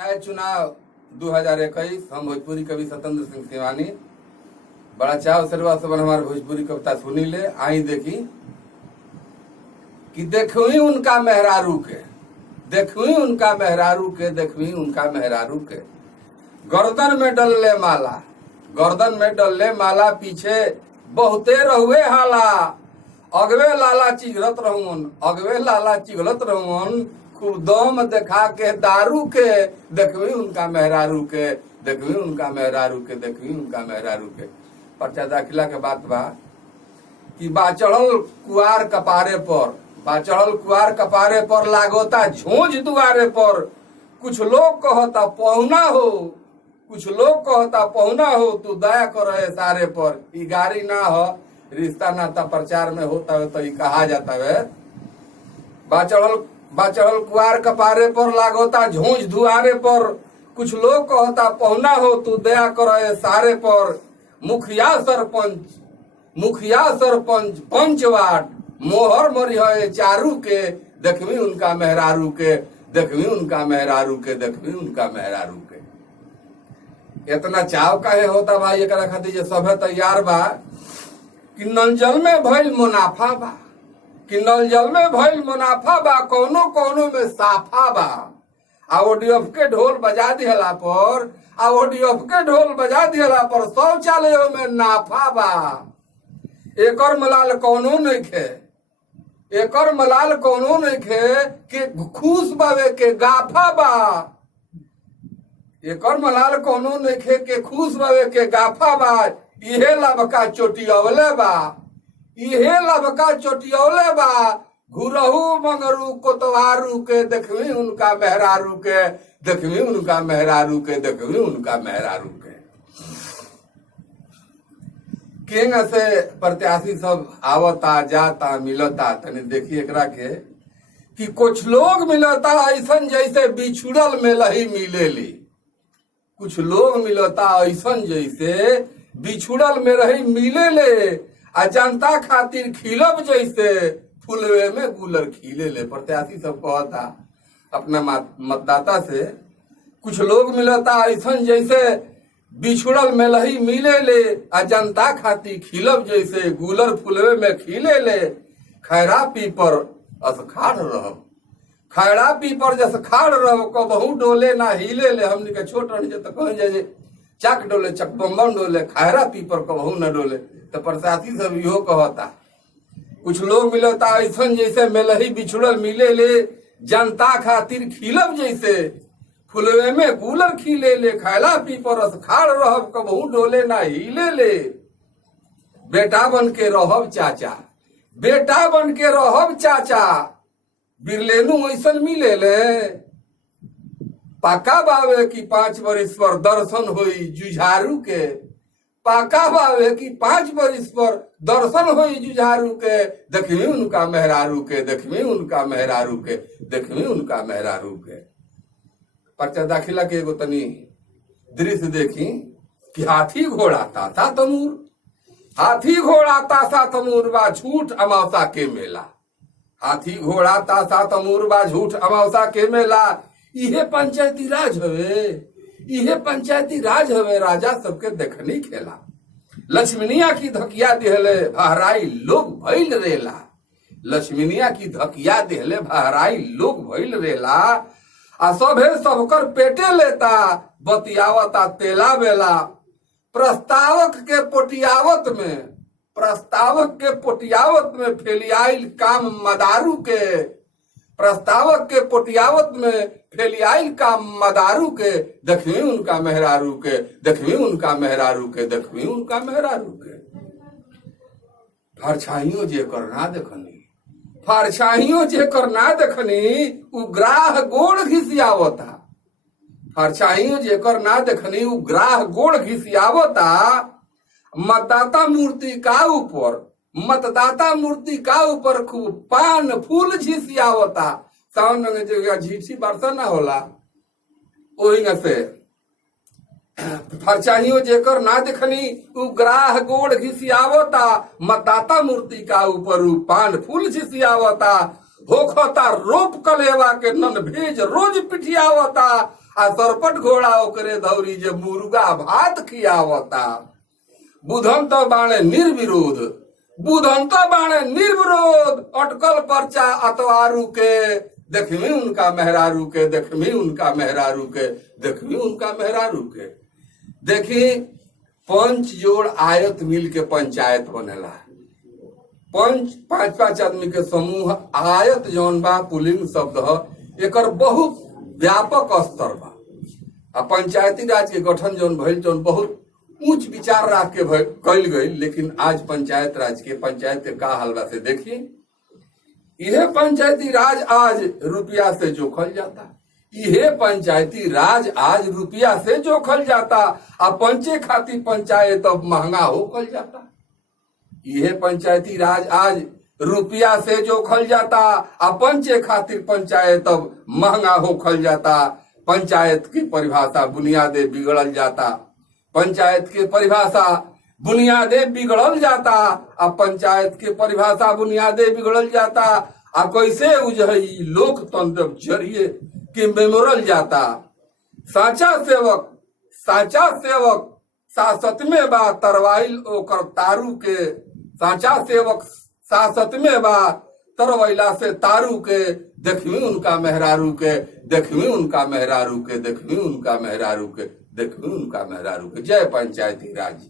चुनाव 2021 हम भोजपुरी कवि सत्येंद्र सिंह सिवानी बड़ा चाव सरवा सबन हमारे भोजपुरी कविता सुनी ले आई देखी कि देखवी उनका मेहरारू के देखवी उनका मेहरारू के देखवी उनका मेहरारू के गर्दन में डलले माला गर्दन में डलले माला पीछे बहुते रहुए हाला अगवे लाला चिघलत रहून अगवे लाला चिघलत रहून खूब दम देखा के दारू के देखवी उनका मेहरारू के देखवी उनका मेहरारू के देखवी उनका मेहरारू के पर्चा दाखिला के बात बा कि बाचड़ल कुआर कपारे पर बाचड़ल कुआर कपारे पर लागोता झोंझ दुआरे पर कुछ लोग कहता पहुना हो कुछ लोग कहता पहुना हो तू दया कर सारे पर ई गाड़ी ना हो रिश्ता नाता प्रचार में होता है तो ये कहा जाता है बाचड़ल कुआर कपारे पर लागोता झोंझ दुआरे पर कुछ लोग कहता पहुना हो तू दया कर सारे पर मुखिया सरपंच पंचवाट मोहर मरी है चारू के देखवी उनका मेहरारू के देखवी उनका मेहरारू के देखवी उनका मेहरारू के इतना चाव काहे होता भाई एक खातिर सभे तैयार बा कि नलजल में भइल मुनाफा बा कि नलजल में भइल मुनाफा बा कोनो कोनो में साफा बा आ ओडीएफ के ढोल बजा दिहला पर शौचालयों में नाफा बा एकर मलाल कोनो नइखे एकर मलाल कोनो नइखे के खुश बावे के गाफा बा एकर मलाल कोनो नइखे के खुश बावे के गाफा बा इहे लबका चोटियवले बा इहे लबका चोटियवले बा घुरहू मंगरू कोतवारू के देखवी उनका मेहरारू के देखवी उनका मेहरारू के देखवी उनका मेहरारू के केंग से प्रत्याशी सब आवता जाता मिलता तने देखिए एकरा के कि कुछ लोग मिलता ऐसन जैसे बिछुड़ल में लही मिलेली कुछ लोग मिलता ऐसन जैसे बिछुड़ल में रही मिलेले आ जनता खातिर खिलब जैसे फुलवे में गुलर खिले ले प्रत्याशी सब कहता अपना मतदाता से कुछ लोग मिलता ऐसन जैसे बिछुड़ल में लही मिले ले आ जनता खातिर खिलब जैसे गुलर फुलवे में खिले ले खैरा पीपर असखाड़ रह खैरा पीपर जस खाड़ रह कबहू डोले ना हिले ले हमने के छोट रह तो कह जाए चक डोले चक बम्बम डोले खैरा पीपर कबहू न डोले तो प्रत्याशी सब इहो कहता कुछ लोग मिलता ऐसन जैसे मेलही बिछुड़ल मिले ले जनता खातिर खिलब जैसे फुलवे में गुलर खिले ले खैला पीपर खाड़ रहब कबहू डोले ना हिले ले बेटा बन के रहब चाचा बेटा बन के रहब चाचा बिरलेनु ऐसन मिले ले पाका बावे की 5 बरिस पर दर्शन होई जुझारू के पाका बावे की 5 बरिस पर दर्शन होई जुझारू के देखवी उनका मेहरारू के देखवी उनका मेहरारू के देखवी उनका मेहरारू के पर्चा दाखिला के एगो तनी दृश्य देखी कि हाथी घोड़ा ताता तमूर बा झूठ अमावसा के मेला हाथी घोड़ा ताता तमूर बा झूठ अमावसा के मेला इहे पंचायती राज हवे राजा सबके देखनी खेला लक्ष्मीनिया की धकिया दिहले बहराई लोग भइल रेला लक्ष्मीनिया की धकिया दिहले बहराई लोग भइल रेला आ सभे सबकर पेटे लेता बतियावता तेला बेला प्रस्तावक के पोटियावत में फेलियाइल काम मदारू के प्रस्तावक के पोटियावत में फेलियाइल का मदारू के देखवी उनका मेहरारू के देखवी उनका मेहरारू के देखवी उनका मेहरारू के फरछाइयों जे करना देखनी उग्राह गोड़ घिसियावता फरछाइयों जे करना देखनी उग्राह गोड़ घिसियावता मतदाता मूर्ति का ऊपर खूब पान फूल झिसियावता सावन में जो झिसी बरसा ना होला ओही से फरचाइयो जेकर ना देखनी उग्राह गोड़ घिसियावता मतदाता मूर्ति का ऊपर पान फूल झिसियावता होखता रोप कलेवा के नन भेज रोज पिटियावता आ सरपट घोड़ा ओकरे धौरी जे मुर्गा भात खियावता। बुधन तो बाणे निर्विरोध, बुधन तो बाणे निर्विरोध, अटकल पर्चा अतवारू के देखमी उनका मेहरारू के, देखमी उनका मेहरारू के, देखमी उनका मेहरारू के। देखी पंच जोड़ आयत मिल के पंचायत बनेला। पंच पांच पांच आदमी के समूह आयत जौन बा पुलिंग शब्द ह, एकर बहुत व्यापक स्तर बा। आ पंचायती राज के गठन जौन भइल जौन बहुत उच्च विचार रख के कइल गई। लेकिन आज पंचायत राज के पंचायत के का हाल बा से देखिए। यह पंचायती राज आज रुपया से जोखल जाता, यह पंचायती राज आज रुपया से जोखल जाता। आ पंचे खातिर पंचायत अब महंगा होखल जाता। यह पंचायती राज आज रुपया से जोखल जाता, आ पंचे खातिर पंचायत अब महंगा होखल जाता। पंचायत की परिभाषा बुनियादे बिगड़ल जाता, पंचायत के परिभाषा बुनियादे बिगड़ल जाता। आ पंचायत के परिभाषा बुनियादे बिगड़ल जाता। आ कैसे उजही लोकतंत्र जरिए के मेमोरल जाता। साचा सेवक सासत में बा तरवाइल ओकर तारू के, साचा सेवक सासत में बा तरवैला से तारू के। देखमी उनका मेहरारू के, देखमी उनका मेहरारू के, देखमी उनका मेहरारू के, देखमी उनका मेहरारू के। जय पंचायती राज।